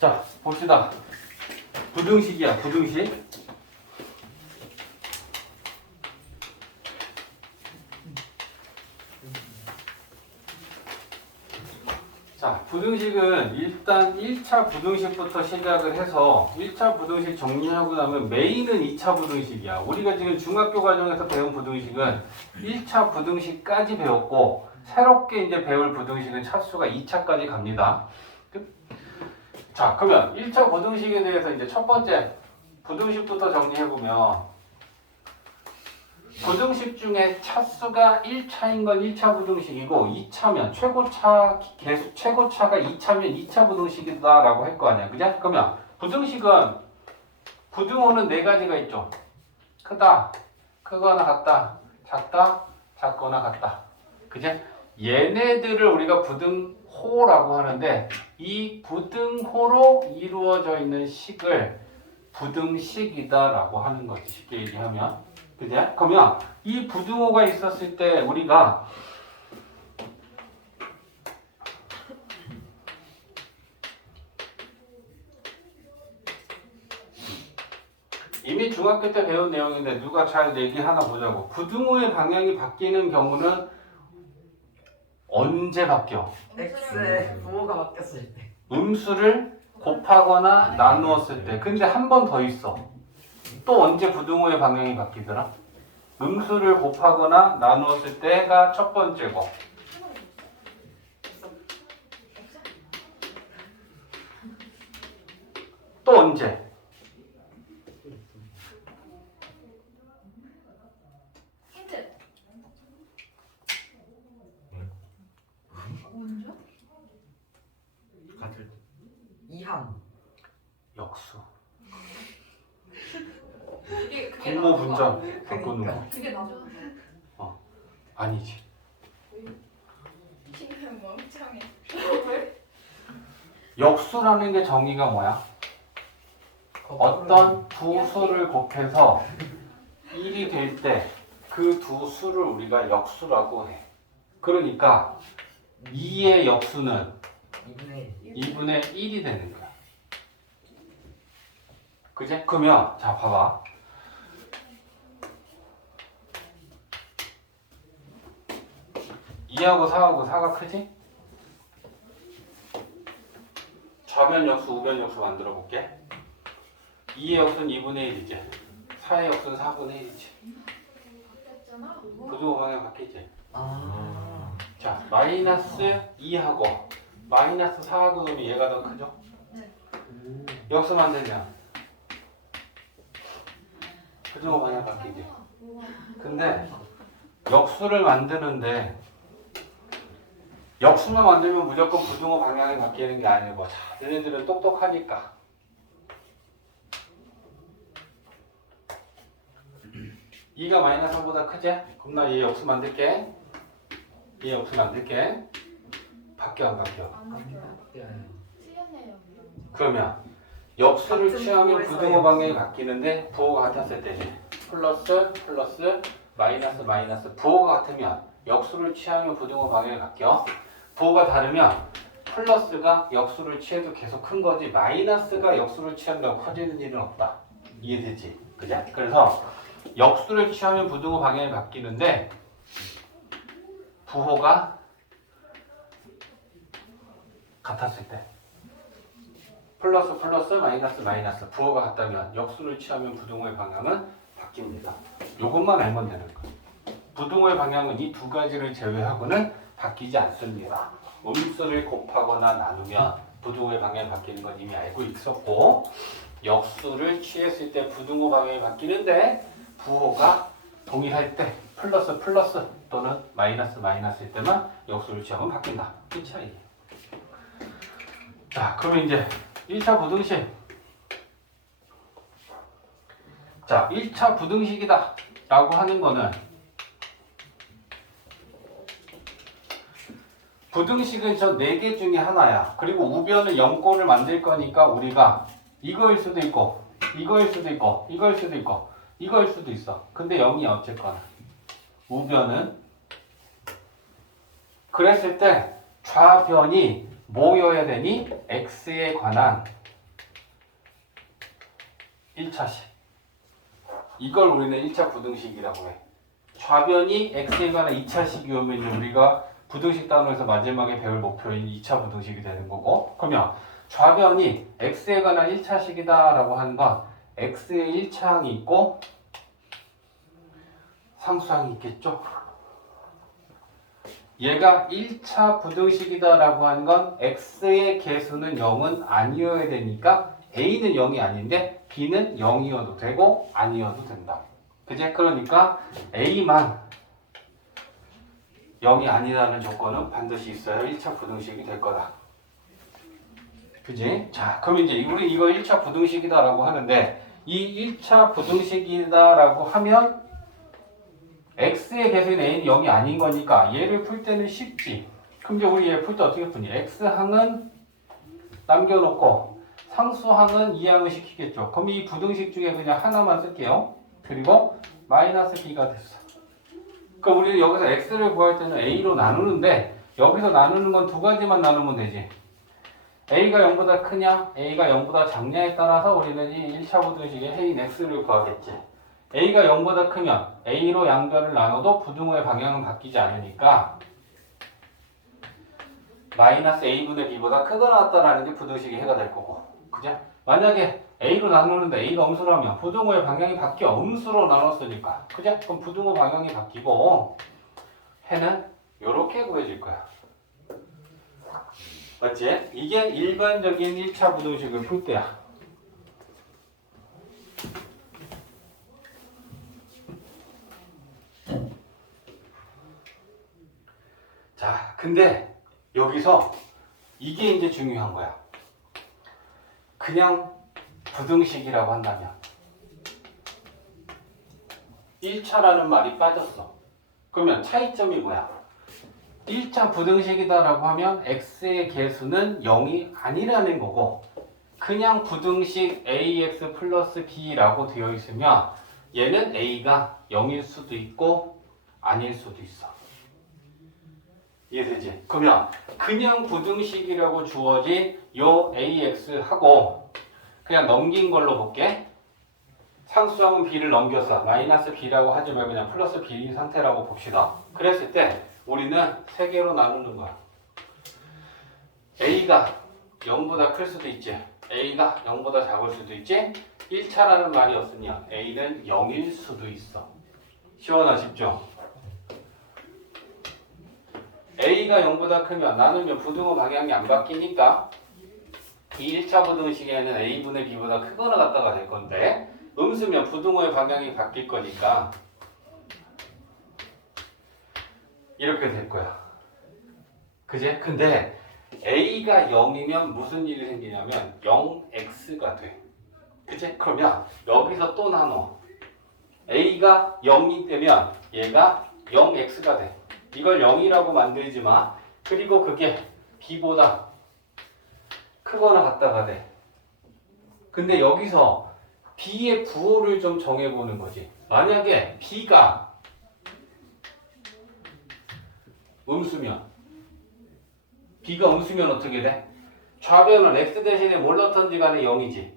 자, 봅시다. 부등식이야, 부등식. 자, 부등식은 일단 1차 부등식부터 시작을 해서 1차 부등식 정리하고 나면 메인은 2차 부등식이야. 우리가 지금 중학교 과정에서 배운 부등식은 1차 부등식까지 배웠고 새롭게 이제 배울 부등식은 차수가 2차까지 갑니다. 자, 그러면 1차 부등식에 대해서 이제 첫 번째 부등식부터 정리해보면 부등식 중에 차수가 1차인 건 1차 부등식이고 2차면 최고차가 2차면 2차 부등식이다 라고 할 거 아니야. 그죠? 그러면 부등식은 부등호는 네 가지가 있죠. 크다, 크거나 같다, 작다, 작거나 같다. 그죠? 얘네들을 우리가 부등호라고 하는데 이 부등호로 이루어져 있는 식을 부등식이다 라고 하는 거지. 쉽게 얘기하면. 그죠? 그러면 이 부등호가 있었을 때 우리가 이미 중학교 때 배운 내용인데 누가 잘 얘기하나 보자고. 부등호의 방향이 바뀌는 경우는 언제 바뀌어? X의 부호가 바뀌었을 때. 음수를 곱하거나 나누었을 때. 근데 한 번 더 있어. 또 언제 부등호의 방향이 바뀌더라? 음수를 곱하거나 나누었을 때가 첫 번째고 또 언제? 힌트. 먼저? 같을 때. 이항. 역수. 그게 분모 나쁜 거 분자 아니에요? 바꾸는 거. 그게 나쁜 거. 아니지. 신경 멍청해. 역수라는 게 정의가 뭐야? 어떤 두 수를 곱해서 1이 될 때 그 두 수를 우리가 역수라고 해. 그러니까 2의 역수는 2분의 1이 되는 거야. 그지? 그러면 자 봐봐. 2하고 4하고 4가 크지? 좌변 역수, 우변 역수 만들어 볼게. 2의 역수는 2분의 1이지. 4의 역수는 4분의 1이지. 바뀌었잖아. 부등호 방향 바뀌지. 아. 자, 마이너스 2하고 마이너스 4하고 그러면 얘가 더 크죠? 네. 역수 만들면 부등호 방향 바뀌지. 근데 역수를 만드는데 역수만 만들면 무조건 부등호 방향이 바뀌는 게 아니고 자, 얘네들은 똑똑하니까 2가 마이너스 3보다 크지? 그럼 나 얘 역수 만들게. 얘 역수 만들게. 바뀌어 안 바뀌어? 안 바뀌어요. 예. 틀렸네요. 그러면 역수를 같은 취하면 부호에서 부등호 방향이 바뀌는데 부호가 같았을 때지. 플러스 플러스 마이너스 마이너스. 부호가 같으면 역수를 취하면 부등호 방향이 바뀌어. 부호가 다르면 플러스가 역수를 취해도 계속 큰 거지 마이너스가 역수를 취한다고 커지는 일은 없다. 이해되지? 그죠? 그래서 역수를 취하면 부등호 방향이 바뀌는데 부호가 같았을 때 플러스 플러스 마이너스 마이너스 부호가 같다면 역수를 취하면 부등호의 방향은 바뀝니다. 이것만 알면 되는 거예요. 부등호의 방향은 이 두 가지를 제외하고는 바뀌지 않습니다. 음수를 곱하거나 나누면 부등호의 방향이 바뀌는 건 이미 알고 있었고 역수를 취했을 때 부등호 방향이 바뀌는데 부호가 동일할 때 플러스 플러스 또는 마이너스 마이너스일 때만 역수를 취하면 바뀐다. 그 차이예요. 자, 그러면 이제 1차 부등식. 자, 1차 부등식이다 라고 하는 거는 부등식은 저 4개 중에 하나야. 그리고 우변은 0꼴을 만들 거니까 우리가 이거일 수도 있고 이거일 수도 있고 이거일 수도 있고 이거일 수도 있어. 근데 0이 어쨌거나 우변은 그랬을 때 좌변이 뭐여야 되니? x에 관한 1차식. 이걸 우리는 1차 부등식이라고 해. 좌변이 x에 관한 2차식이 오면 우리가 부등식 단원에서 마지막에 배울 목표인 2차 부등식이 되는 거고, 그러면 좌변이 x에 관한 1차식이다 라고 하는 건 x의 1차항이 있고 상수항이 있겠죠? 얘가 1차 부등식이다 라고 하는 건 x의 개수는 0은 아니어야 되니까 a는 0이 아닌데 b는 0이어도 되고 아니어도 된다. 그제? 그러니까 a만 0이 아니라는 조건은 반드시 있어야 1차 부등식이 될 거다. 그지? 자, 그럼 이제 우리 이거 1차 부등식이다라고 하는데 이 1차 부등식이다라고 하면 x의 개수인 a는 0이 아닌 거니까 얘를 풀 때는 쉽지. 그럼 이제 우리 얘 풀 때 어떻게 푸니? x항은 남겨놓고 상수항은 이항을 시키겠죠. 그럼 이 부등식 중에 그냥 하나만 쓸게요. 그리고 마이너스 b가 됐어. 그럼 우리는 여기서 x를 구할 때는 a로 나누는데 여기서 나누는 건 두 가지만 나누면 되지. a가 0보다 크냐, a가 0보다 작냐에 따라서 우리는 이 1차 부등식의 해인 x를 구하겠지. a가 0보다 크면 a로 양변을 나눠도 부등호의 방향은 바뀌지 않으니까 마이너스 a분의 b보다 크거나 같다라는 게 부등식의 해가 될 거고. 그죠? 만약에 a로 나누는데 a가 음수라면 부등호의 방향이 바뀌어. 음수로 나눴으니까. 그죠? 그럼 부등호 방향이 바뀌고 해는 이렇게 구해질 거야. 맞지? 이게 일반적인 1차 부등식을 풀 때야. 자, 근데 여기서 이게 이제 중요한 거야. 그냥 부등식이라고 한다면 1차라는 말이 빠졌어. 그러면 차이점이 뭐야? 1차 부등식이다라고 하면 x의 개수는 0이 아니라는 거고 그냥 부등식 ax 플러스 b라고 되어 있으면 얘는 a가 0일 수도 있고 아닐 수도 있어. 이해되지? 그러면 그냥 부등식이라고 주어진 요 ax하고 그냥 넘긴 걸로 볼게. 상수항은 b를 넘겨서 마이너스 b라고 하지 말고 그냥 플러스 b 상태라고 봅시다. 그랬을 때 우리는 세 개로 나누는 거야. a가 0보다 클 수도 있지. a가 0보다 작을 수도 있지. 1차라는 말이 없으면 a는 0일 수도 있어. 시원하십죠? a가 0보다 크면 나누면 부등호 방향이 안 바뀌니까 이 1차 부등식에는 a분의 b보다 크거나 같다가 될 건데 음수면 부등호의 방향이 바뀔 거니까 이렇게 될 거야. 그제? 근데 a가 0이면 무슨 일이 생기냐면 0x가 돼. 그제? 그러면 여기서 또 나눠. a가 0이 되면 얘가 0x가 돼. 이걸 0이라고 만들지 마. 그리고 그게 b보다 크거나 같다가 돼. 근데 여기서 b의 부호를 좀 정해보는 거지. 만약에 b가 음수면 b가 음수면 어떻게 돼? 좌변은 x 대신에 뭘 넣던지 간에 0이지.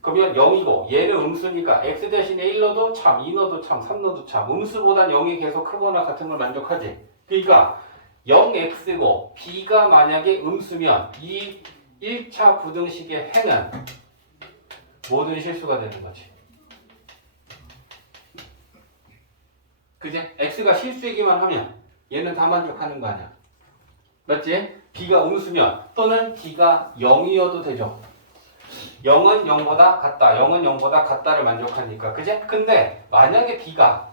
그러면 0이고 얘는 음수니까 x 대신에 1 넣어도 참, 2 넣어도 참, 3 넣어도 참 음수보단 0이 계속 크거나 같은 걸 만족하지. 그러니까 0x고 b가 만약에 음수면 이 1차 부등식의 해는 모든 실수가 되는 거지. 그지? x가 실수이기만 하면 얘는 다 만족하는 거 아니야. 맞지? b가 음수면 또는 b가 0이어도 되죠. 0은 0보다 같다. 0은 0보다 같다를 만족하니까. 그지? 근데 만약에 b가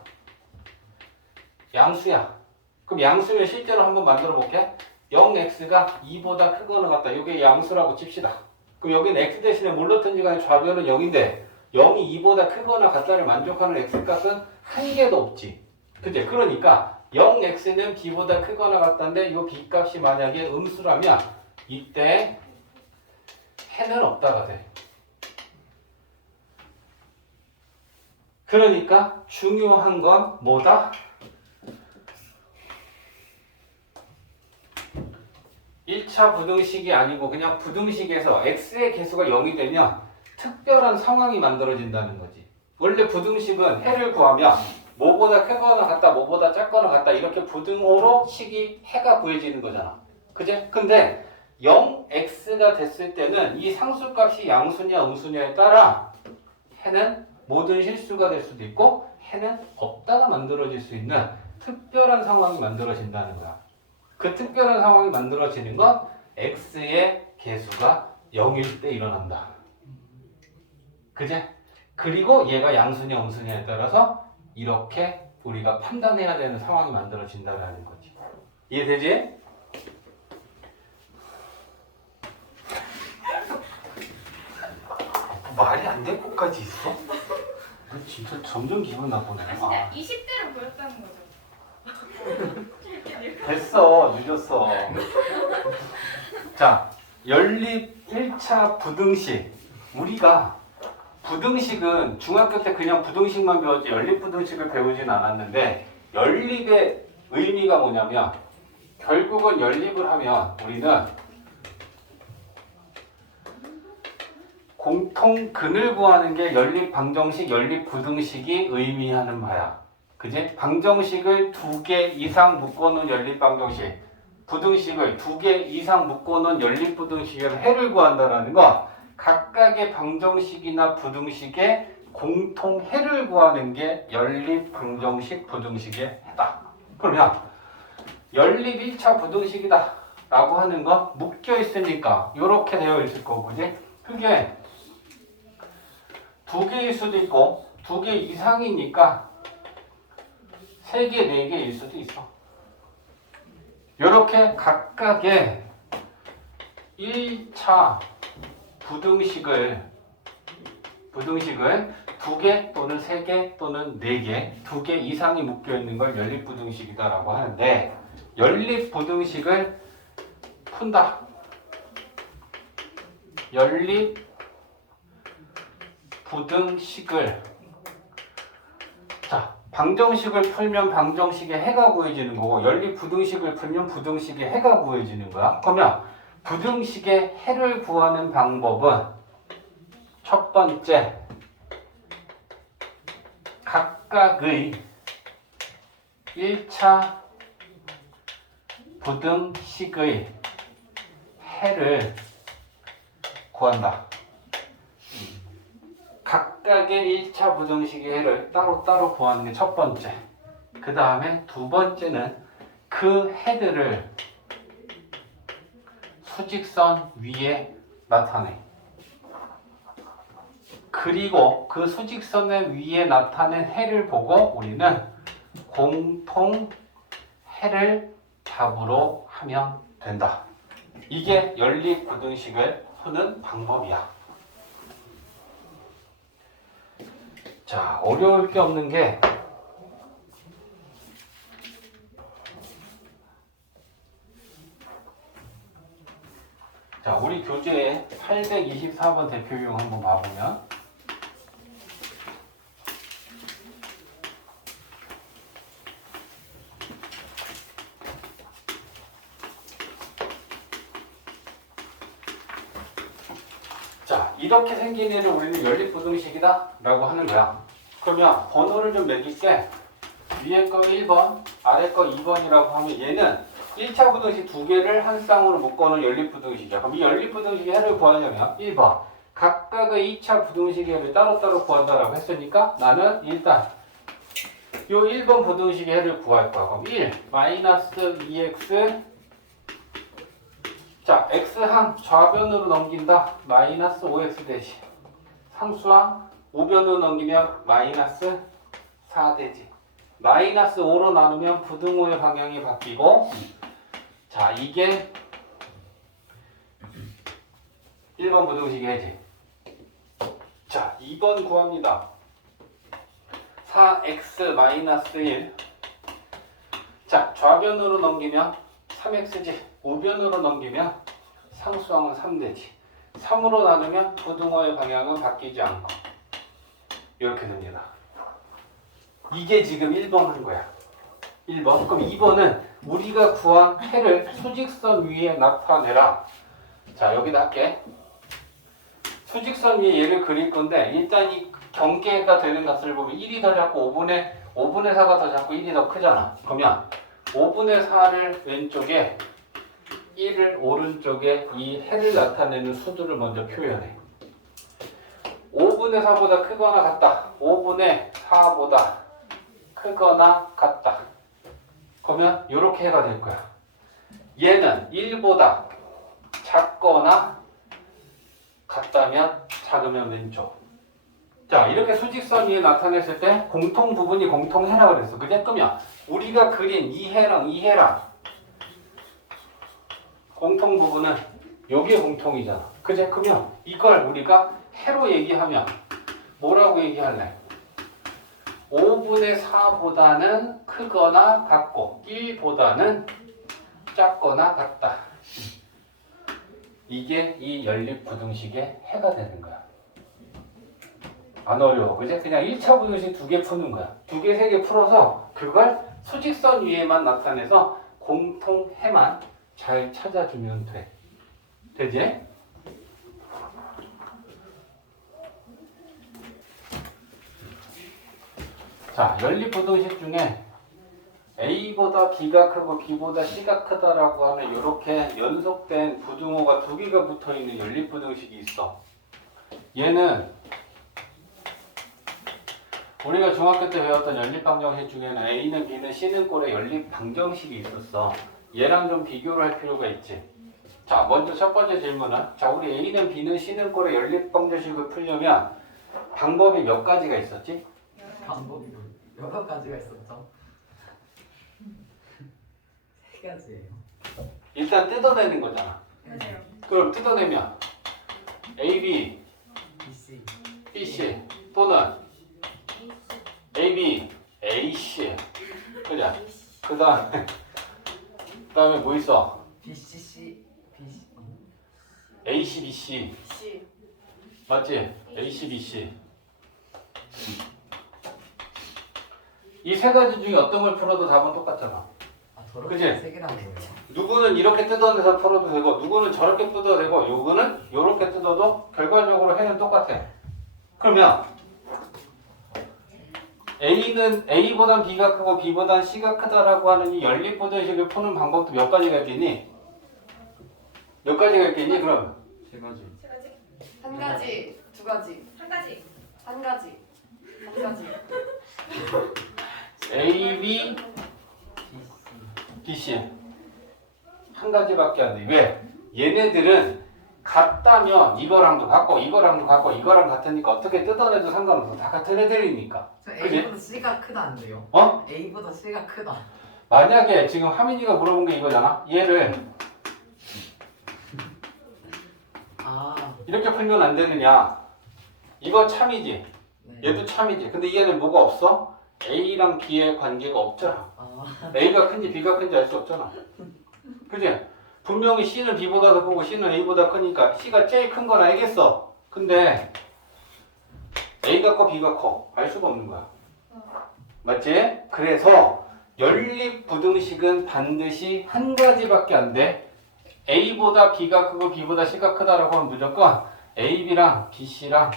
양수야. 그럼 양수를 실제로 한번 만들어 볼게. 0x가 2보다 크거나 같다. 이게 양수라고 칩시다. 그럼 여기는 x 대신에 뭘 넣든지 간에 좌변은 0인데 0이 2보다 크거나 같다를 만족하는 x값은 한 개도 없지. 그치? 그러니까 0x는 b보다 크거나 같다인데 이 b값이 만약에 음수라면 이때 해는 없다가 돼. 그러니까 중요한 건 뭐다? 1차 부등식이 아니고 그냥 부등식에서 x의 개수가 0이 되면 특별한 상황이 만들어진다는 거지. 원래 부등식은 해를 구하면 뭐보다 크거나 같다, 뭐보다 작거나 같다 이렇게 부등호로 식이 해가 구해지는 거잖아. 그제? 근데 0x가 됐을 때는 이 상수값이 양수냐 음수냐에 따라 해는 모든 실수가 될 수도 있고 해는 없다가 만들어질 수 있는 특별한 상황이 만들어진다는 거야. 그 특별한 상황이 만들어지는 건 x의 개수가 0일 때 일어난다. 그제? 그리고 얘가 양수냐 음수냐에 따라서 이렇게 우리가 판단해야 되는 상황이 만들어진다는 거지. 이해되지? 말이 안 될 것까지 있어? 너 진짜 점점 기분 나쁘네. 진짜 20대로 보였다는 거죠. 됐어, 늦었어. 자, 연립 1차 부등식. 우리가 부등식은 중학교 때 그냥 부등식만 배웠지 연립 부등식을 배우진 않았는데 연립의 의미가 뭐냐면 결국은 연립을 하면 우리는 공통근을 구하는 게 연립 방정식, 연립 부등식이 의미하는 바야. 그지? 방정식을 2개 이상 묶어놓은 연립 방정식, 부등식을 2개 이상 묶어놓은 연립 부등식에서 해를 구한다라는 거 각각의 방정식이나 부등식의 공통 해를 구하는 게 연립 방정식, 부등식의 해다. 그러면 연립 1차 부등식이다 라고 하는 건 묶여 있으니까 이렇게 되어 있을 거고, 그지? 그게 2개일 수도 있고 2개 이상이니까 3개, 4개일 수도 있어. 이렇게 각각의 1차 부등식을 2개 또는 3개 또는 4개, 2개 이상이 묶여 있는 걸 연립 부등식이다라고 하는데 연립 부등식을 푼다. 연립 부등식을 자, 방정식을 풀면 방정식의 해가 구해지는 거고 연립 부등식을 풀면 부등식의 해가 구해지는 거야. 그러면 부등식의 해를 구하는 방법은 첫 번째 각각의 1차 부등식의 해를 구한다. 각각의 1차 부등식의 해를 따로따로 구하는 게 첫 번째. 그 다음에 두 번째는 그 해들을 수직선 위에 나타내. 그리고 그 수직선의 위에 나타낸 해를 보고 우리는 공통 해를 답으로 하면 된다. 이게 연립 부등식을 푸는 방법이야. 자, 어려울 게 없는 게 자, 우리 교재에 824번 대표용 한번 봐보면 자, 이렇게 생긴 애를 우리는 연립부등식이다 라고 하는 거야. 그러면 번호를 좀 매길게. 위에 거 1번, 아래 거 2번이라고 하면 얘는 1차 부등식 2개를 한 쌍으로 묶어놓은 연립부등식이야. 그럼 이 연립부등식의 해를 구하려면 1번 각각의 2차 부등식의 해를 따로따로 구한다라고 했으니까 나는 일단 요 1번 부등식의 해를 구할 거야. 그럼 1 마이너스 2x 자, x항 좌변으로 넘긴다. 마이너스 5x 되지. 상수항 우변으로 넘기면 마이너스 4 되지. 마이너스 5로 나누면 부등호의 방향이 바뀌고 자, 이게 1번 부등식이 해지. 자, 2번 구합니다. 4x 마이너스 1 자, 좌변으로 넘기면 3x지. 우변으로 넘기면 상수항은 3되지. 3으로 나누면 부등호의 방향은 바뀌지 않고 이렇게 됩니다. 이게 지금 1번 한 거야. 1번. 그럼 2번은 우리가 구한 해를 수직선 위에 나타내라. 자, 여기다 할게. 수직선 위에 얘를 그릴 건데 일단 이 경계가 되는 값을 보면 1이 더 작고 5분의 4가 더 작고 1이 더 크잖아. 그러면 5분의 4를 왼쪽에 1을 오른쪽에 이 해를 나타내는 수들을 먼저 표현해. 5분의 4보다 크거나 같다. 5분의 4보다 크거나 같다. 그러면 이렇게 해가 될 거야. 얘는 1보다 작거나 같다면 작으면 왼쪽. 자, 이렇게 수직선 위에 나타냈을 때 공통 부분이 공통해라 그랬어. 그게 끄면 우리가 그린 이 해랑 공통 부분은 여기에 공통이잖아. 그제? 그러면 이걸 우리가 해로 얘기하면 뭐라고 얘기할래? 5분의 4보다는 크거나 같고 1보다는 작거나 같다. 이게 이 연립부등식의 해가 되는 거야. 안 어려워. 그제? 그냥 1차 부등식 2개 푸는 거야. 2개, 3개 풀어서 그걸 수직선 위에만 나타내서 공통해만 잘 찾아주면 돼. 되지? 자, 연립부등식 중에 A보다 B가 크고 B보다 C가 크다라고 하는 이렇게 연속된 부등호가 2개가 붙어있는 연립부등식이 있어. 얘는 우리가 중학교 때 배웠던 연립방정식 중에는 A는 B는 C는 꼴의 연립방정식이 있었어. 얘랑 좀 비교를 할 필요가 있지. 자, 먼저 첫 번째 질문은, 자, 우리 A는 B는 C는 꼴의 연립방정식을 풀려면 방법이 몇 가지가 있었지? 방법이 여러 가지가 있었죠. 3가지예요. 일단 뜯어내는 거잖아. 맞아요. 그럼 뜯어내면 AB, BC. BC 또는 AB, AC. 그죠? 그 다음에 뭐 있어? BCC. BC. AC, BC. C. 맞지? AC, BC. 이 세 가지 중에 어떤 걸 풀어도 답은 똑같잖아. 아, 저렇게 그치? 3개라는 거예요. 누구는 이렇게 뜯어내서 풀어도 되고 누구는 저렇게 뜯어도 되고 요거는 요렇게 뜯어도 결과적으로 해는 똑같아. 그러면 A는 A보단 B가 크고 B보단 C가 크다라고 하는 이 연립부등식을 푸는 방법도 몇 가지가 있겠니? 몇 가지가 있겠니? 그럼 3가지. 세 가지. 한 가지, 두 가지, 한 가지. 한 가지, 한 가지. A, B, B, C 한 가지밖에 안 돼. 왜? 얘네들은 같다면 이거랑도 같고 이거랑도 같고 이거랑 같으니까 어떻게 뜯어내도 상관없어. 다 같은 애들이니까. 저 그지? A보다 C가 크다는데요. 어? A보다 C가 크다. 만약에 지금 하민이가 물어본 게 이거잖아. 얘를 아, 이렇게 풀면 안 되느냐? 이거 참이지. 네. 얘도 참이지. 근데 얘는 뭐가 없어? A랑 B의 관계가 없잖아. 아, A가 큰지 B가 큰지 알 수 없잖아. 그지? 분명히 C는 B보다 더 크고 C는 A보다 크니까 C가 제일 큰 건 알겠어. 근데 A가 커 B가 커. 알 수가 없는 거야. 맞지? 그래서 연립부등식은 반드시 한 가지밖에 안 돼. A보다 B가 크고 B보다 C가 크다라고 하면 무조건 A, B랑 B, C랑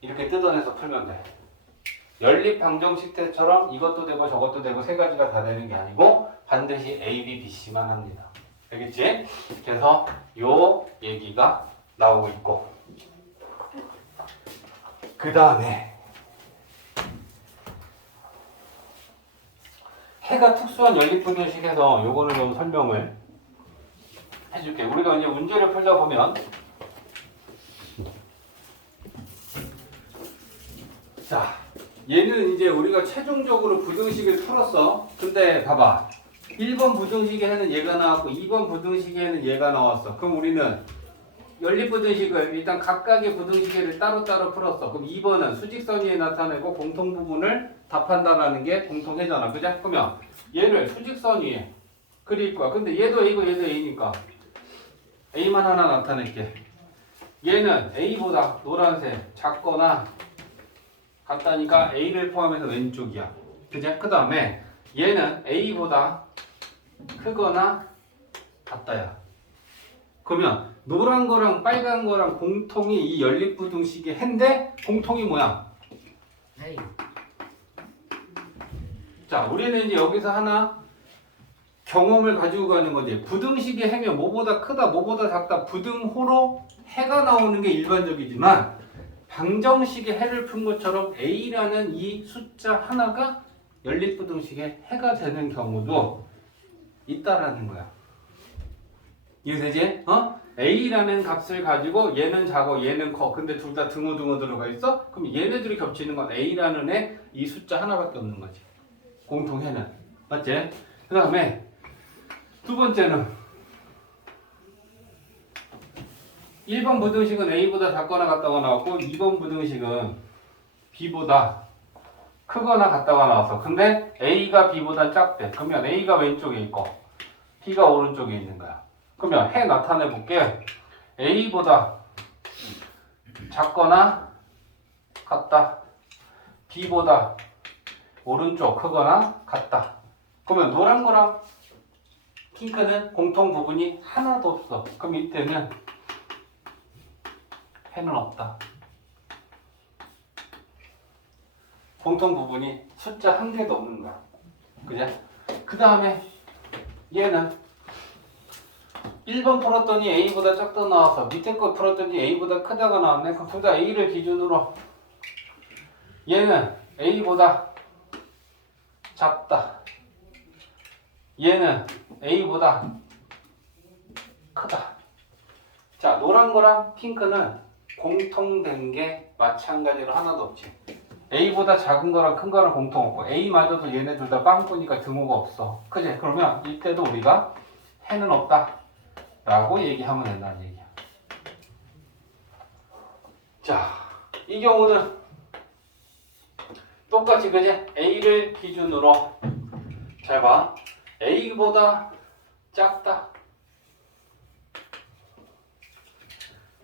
이렇게 뜯어내서 풀면 돼. 연립방정식 때처럼 이것도 되고 저것도 되고 세 가지가 다 되는 게 아니고 반드시 A, B, B, C만 합니다. 알겠지? 그래서 요 얘기가 나오고 있고 그 다음에 해가 특수한 연립부등식에서 요거를 좀 설명을 해줄게. 우리가 이제 문제를 풀다 보면 자, 얘는 이제 우리가 최종적으로 부등식을 풀었어. 근데 봐봐. 1번 부등식에는 얘가 나왔고 2번 부등식에는 얘가 나왔어. 그럼 우리는 연립부등식을 일단 각각의 부등식을 따로따로 풀었어. 그럼 2번은 수직선 위에 나타내고 공통 부분을 답한다라는 게 공통해잖아. 그죠? 그러면 얘를 수직선 위에 그릴 거야. 근데 얘도 A고 얘도 A니까 A만 하나 나타낼게. 얘는 A보다 노란색 작거나 같다니까 A를 포함해서 왼쪽이야. 그죠? 그 다음에 얘는 A보다 크거나 같다야. 그러면 노란 거랑 빨간 거랑 공통이 이 연립부등식의 해인데 공통이 뭐야? 에이. 자, 우리는 이제 여기서 하나 경험을 가지고 가는 거지. 부등식의 해면 뭐보다 크다, 뭐보다 작다, 부등호로 해가 나오는 게 일반적이지만 방정식의 해를 푼 것처럼 A라는 이 숫자 하나가 연립부등식의 해가 되는 경우도 있다라는 거야. 이해되지? A라는 값을 가지고 얘는 작고 얘는 커. 근데 둘 다 등호등호 들어가 있어? 그럼 얘네들이 겹치는 건 A라는 애 이 숫자 하나밖에 없는 거지. 공통해는. 맞지? 그 다음에 두 번째는 1번 부등식은 A보다 작거나 같다고 나왔고 2번 부등식은 B보다 크거나 같다고 나왔어. 근데 A가 B보다 작대. 그러면 A가 왼쪽에 있고 B가 오른쪽에 있는 거야. 그러면 해 나타내 볼게. A보다 작거나 같다. B보다 오른쪽 크거나 같다. 그러면 노란 거랑 핑크는 공통 부분이 하나도 없어. 그럼 이때는 해는 없다. 공통 부분이 숫자 한 개도 없는 거야. 그죠? 그 다음에 얘는 1번 풀었더니 A보다 작다 나와서 밑에 거 풀었더니 A보다 크다가 나왔네. 그럼 둘 다 A를 기준으로 얘는 A보다 작다. 얘는 A보다 크다. 자, 노란 거랑 핑크는 공통된 게 마찬가지로 하나도 없지. A보다 작은 거랑 큰 거랑 공통 없고 A마저도 얘네 둘 다 빵꾸니까 등호가 없어. 그지? 그러면 이때도 우리가 해는 없다 라고 얘기하면 된다는 얘기야. 자, 이 경우는 똑같이 그지? A를 기준으로 잘 봐. A보다 작다.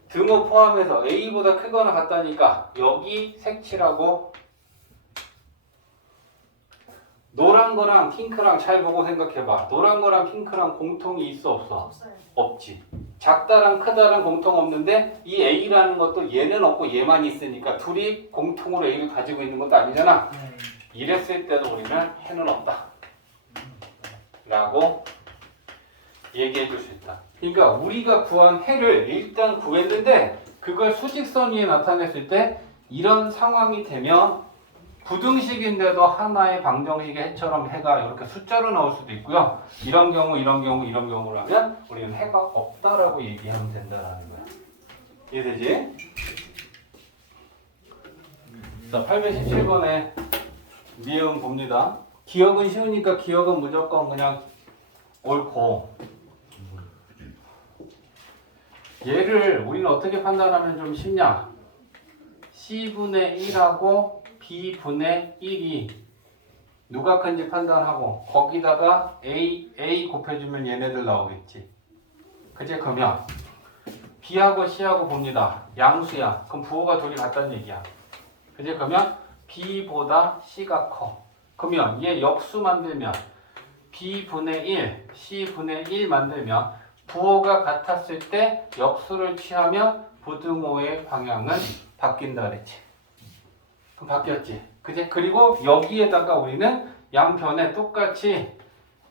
등호 포함해서 A보다 크거나 같다니까 여기 색칠하고 노란 거랑 핑크랑 잘 보고 생각해봐. 노란 거랑 핑크랑 공통이 있어 없어? 없어요. 없지. 작다랑 크다랑 공통 없는데 이 A라는 것도 얘는 없고 얘만 있으니까 둘이 공통으로 A를 가지고 있는 것도 아니잖아. 네. 이랬을 때도 우리는 해는 없다 라고 얘기해 줄 수 있다. 그러니까 우리가 구한 해를 일단 구했는데 그걸 수직선 위에 나타냈을 때 이런 상황이 되면 부등식인데도 하나의 방정식의 해처럼 해가 이렇게 숫자로 나올 수도 있고요. 이런 경우, 이런 경우, 이런 경우라면 우리는 해가 없다라고 얘기하면 된다는 거야. 이해되지? 자, 817번에 미음 봅니다. 기억은 쉬우니까 기억은 무조건 그냥 옳고 얘를 우리는 어떻게 판단하면 좀 쉽냐? C분의 1하고 B분의 1이 누가 큰지 판단하고 거기다가 A 곱해주면 얘네들 나오겠지. 그치? 그러면 B하고 C하고 봅니다. 양수야. 그럼 부호가 둘이 같다는 얘기야. 그치? 그러면 B보다 C가 커. 그러면 얘 역수 만들면 B분의 1, C분의 1 만들면 부호가 같았을 때 역수를 취하면 부등호의 방향은 바뀐다 그랬지. 그럼 바뀌었지. 그치? 그리고 여기에다가 우리는 양변에 똑같이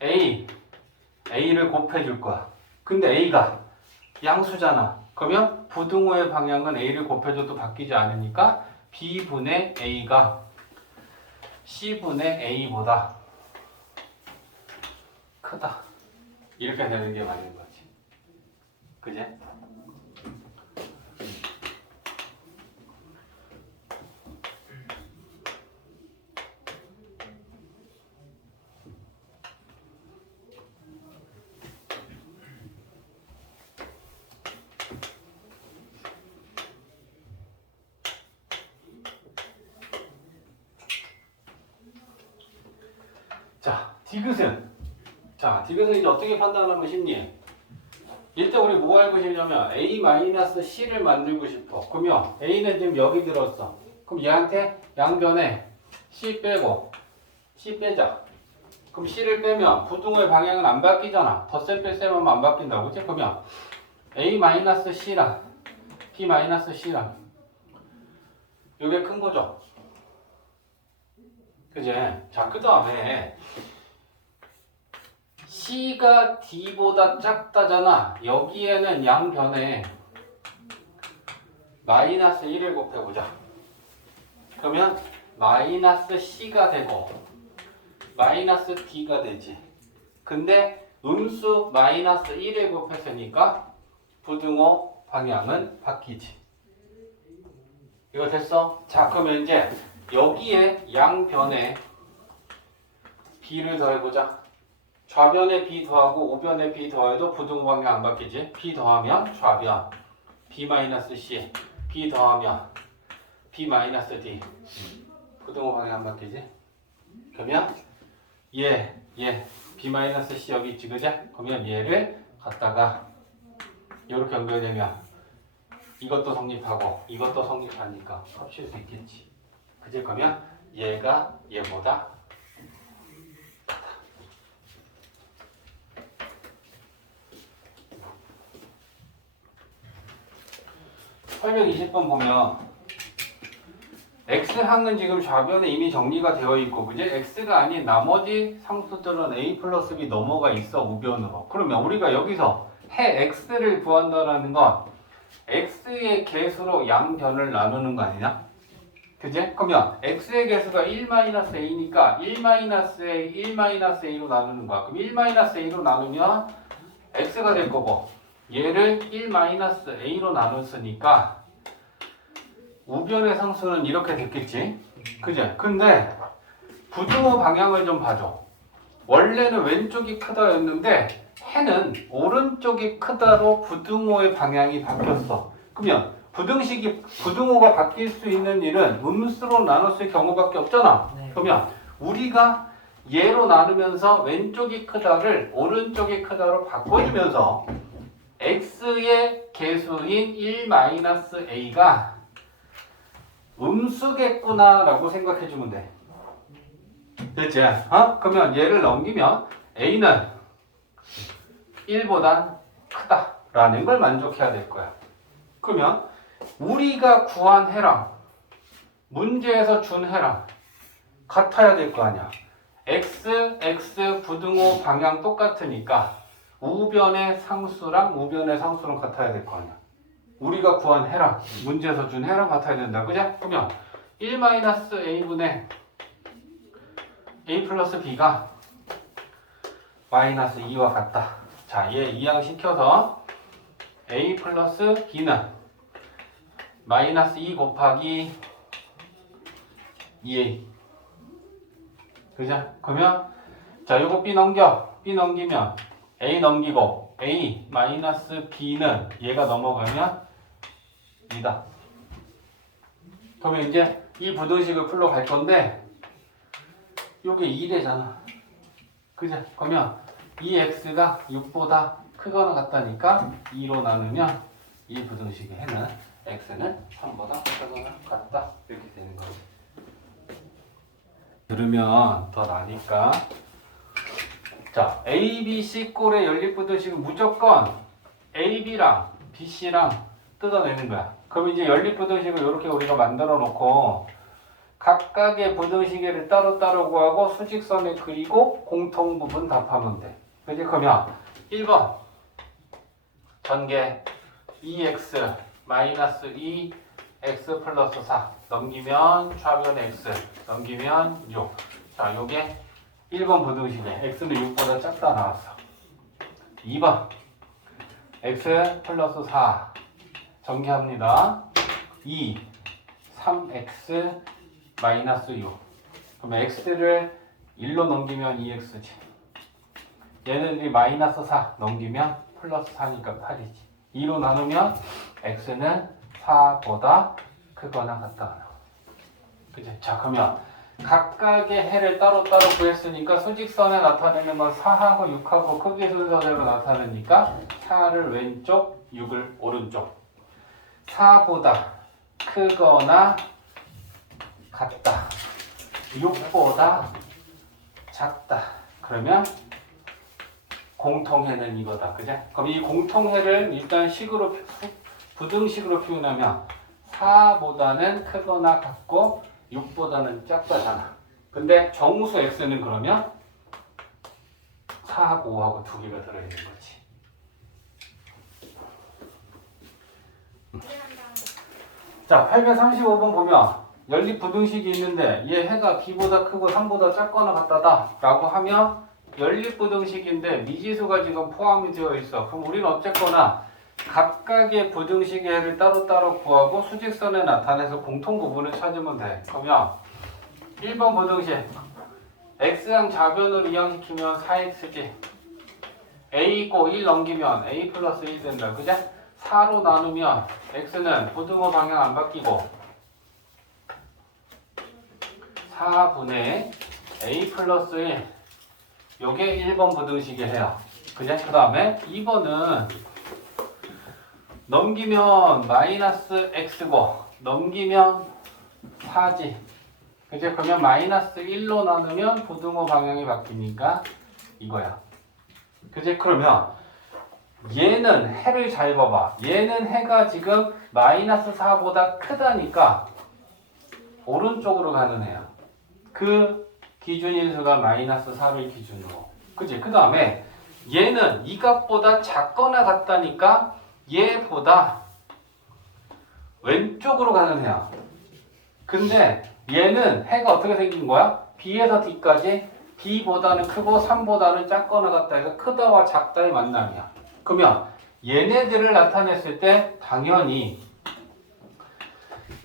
A를 곱해줄 거야. 근데 A가 양수잖아. 그러면 부등호의 방향은 A를 곱해줘도 바뀌지 않으니까 B분의 A가 C분의 A보다 크다. 이렇게 되는 게 맞는 거지. 그지? 자, 디귿은 이제 어떻게 판단하면 쉽니? 일단 우리 뭐 알고 싶냐면 A-C를 만들고 싶어. 그러면 A는 지금 여기 들었어. 그럼 얘한테 양변에 C 빼고 C 빼자. 그럼 C를 빼면 부등호의 방향은 안 바뀌잖아. 덧셈 뺄셈 하면 안 바뀐다고. 그치? 그러면 A-C랑 B-C랑 요게 큰 거죠? 그제? 자, 그 다음에 C가 D보다 작다잖아. 여기에는 양변에 마이너스 1을 곱해보자. 그러면 마이너스 C가 되고 마이너스 D가 되지. 근데 음수 마이너스 1을 곱했으니까 부등호 방향은 바뀌지. 이거 됐어? 자, 그러면 이제 여기에 양변에 B를 더해보자. 좌변에 B 더하고 우변에 B 더해도 부등호 방향 안 바뀌지. B 더하면 좌변 B-C, B 더하면 B-D 부등호 방향 안 바뀌지. 그러면 얘 B-C 여기 있지, 그지? 그러면 얘를 갖다가 이렇게 연결되면 이것도 성립하고 이것도 성립하니까 합칠 수 있겠지. 그지? 그러면 얘가 얘보다 설명 20번 보면 X항은 지금 좌변에 이미 정리가 되어 있고, 그지? X가 아닌 나머지 상수들은 A 플러스 B 넘어가 있어, 우변으로. 그러면 우리가 여기서 해 X를 구한다라는 건 X의 개수로 양변을 나누는 거 아니냐? 그지? 그러면 X의 개수가 1-A니까 1-A, 1-A로 나누는 거야. 그럼 1-A로 나누면 X가 될 거고, 얘를 1-A로 나눴으니까 우변의 상수는 이렇게 됐겠지? 그지? 근데 부등호 방향을 좀 봐줘. 원래는 왼쪽이 크다였는데 해는 오른쪽이 크다로 부등호의 방향이 바뀌었어. 그러면 부등호가 바뀔 수 있는 일은 음수로 나눴을 경우밖에 없잖아. 네. 그러면 우리가 얘로 나누면서 왼쪽이 크다를 오른쪽이 크다로 바꿔주면서 x의 개수인 1-A가 음수겠구나 라고 생각해주면 돼. 됐지? 그러면 얘를 넘기면 a는 1보단 크다라는 걸 만족해야 될 거야. 그러면 우리가 구한 해랑 문제에서 준 해랑 같아야 될 거 아니야. x 부등호 방향 똑같으니까 우변의 상수랑 우변의 상수랑 같아야 될 거 아니야. 우리가 구한 해랑 문제에서 준 해랑 같아야 된다. 그죠? 그러면 1-A분의 A 플러스 B가 마이너스 2와 같다. 자, 얘 이항시켜서 A 플러스 B는 마이너스 2 곱하기 2A. 그죠? 그러면 자, 요거 B 넘기면 A 넘기고 A 마이너스 B는 얘가 넘어가면 2다. 그러면 이제 이 부등식을 풀러 갈 건데 요게 2래잖아. 그죠? 그러면 이 x가 6보다 크거나 같다니까 2로 나누면 이 부등식의 해는 x는 3보다 크거나 같다. 이렇게 되는 거지. 들으면 더 나니까. 자, A, B, C 꼴의 연립부등식은 무조건 A, B랑 B, C랑 뜯어내는 거야. 그럼 이제 연립부등식을 이렇게 우리가 만들어 놓고 각각의 부등식을 따로따로 구하고 수직선에 그리고 공통부분 답하면 돼. 그지? 그러면 1번 전개 2x 마이너스 2x 플러스 4 넘기면 좌변 x 넘기면 6. 자, 요게 1번 부등식에 x는 6보다 작다 나왔어. 2번 x 플러스 4 전개합니다. 2 3x 마이너스 6. 그러면 x를 1로 넘기면 2x지. 얘는 이 마이너스 4 넘기면 플러스 4니까 8이지. 2로 나누면 x는 4보다 크거나 같다. 그치? 자, 그러면 각각의 해를 따로따로 구했으니까 수직선에 나타내는 건 4하고 6하고 크기 순서대로 나타내니까 4를 왼쪽, 6을 오른쪽. 4보다 크거나 같다. 6보다 작다. 그러면 공통해는 이거다. 그죠? 그럼 이 공통해를 일단 식으로 부등식으로 표현하면 4보다는 크거나 같고 6보다는 작다잖아. 근데 정수 x는 그러면 4하고 5하고 두 개가 들어있는 거지. 자, 835번 보면 연립 부등식이 있는데 얘 해가 b보다 크고 3보다 작거나 같다다 라고 하면 연립 부등식인데 미지수가 지금 포함이 되어 있어. 그럼 우리는 어쨌거나 각각의 부등식의 해를 따로따로 구하고 수직선에 나타내서 공통 부분을 찾으면 돼. 그러면 1번 부등식 x랑 좌변으로 이항시키면 4x지. a 있고 1 넘기면 a 플러스 1 된다. 그죠? 4로 나누면 x는 부등호 방향 안 바뀌고 4분의 a 플러스 1 요게 1번 부등식의 해요. 그냥 그 다음에 2번은 넘기면 마이너스 x고 넘기면 4지. 그죠? 그러면 마이너스 1로 나누면 부등호 방향이 바뀌니까 이거야. 그죠? 그러면 얘는 해를 잘 봐봐. 얘는 해가 지금 마이너스 4보다 크다니까 오른쪽으로 가는 해야. 그 기준인수가 마이너스 4를 기준으로. 그치? 그 다음에 얘는 이 값보다 작거나 같다니까 얘보다 왼쪽으로 가는 해야. 근데 얘는 해가 어떻게 생긴 거야? B에서 D까지 B보다는 크고 3보다는 작거나 같다 해서 크다와 작다의 만남이야. 그러면 얘네들을 나타냈을 때 당연히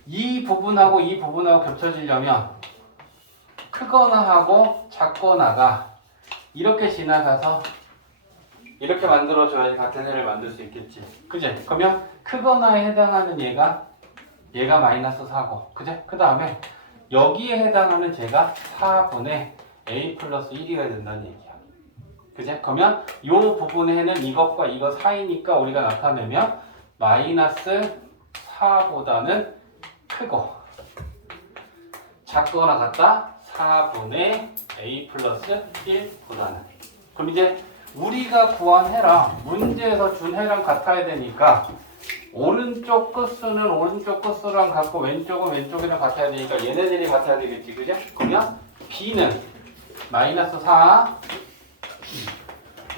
이 부분하고 이 부분하고 겹쳐지려면 크거나 하고 작거나가 이렇게 지나가서 이렇게 만들어줘야지 같은 해를 만들 수 있겠지. 그지? 그러면 크거나에 해당하는 얘가 마이너스 4고, 그지? 그 다음에 여기에 해당하는 쟤가 4분의 a 플러스 1이가 된다는 얘기야. 그지? 그러면 이 부분의 해는 이것과 이거 사이니까 우리가 나타내면 마이너스 4보다는 크고 작거나 같다 4분의 a 플러스 1보다는. 그럼 이제 우리가 구한 해랑 문제에서 준 해랑 같아야 되니까 오른쪽 끝수는 오른쪽 끝수랑 같고 왼쪽은 왼쪽이랑 같아야 되니까 얘네들이 같아야 되겠지. 그죠? 그러면 b는 마이너스 4.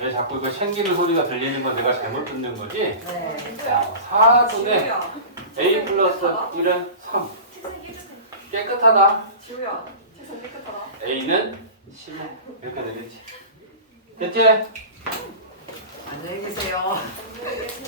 왜 자꾸 이거 챙기는 소리가 들리는 건 내가 잘못 듣는 거지? 네. 자, 4분의 a 플러스 1은 3. 깨끗하다. 지우야, 책상 깨끗하다. a는 15. 이렇게 되겠지. 됐지? 안녕히 계세요. 안녕히 계세요.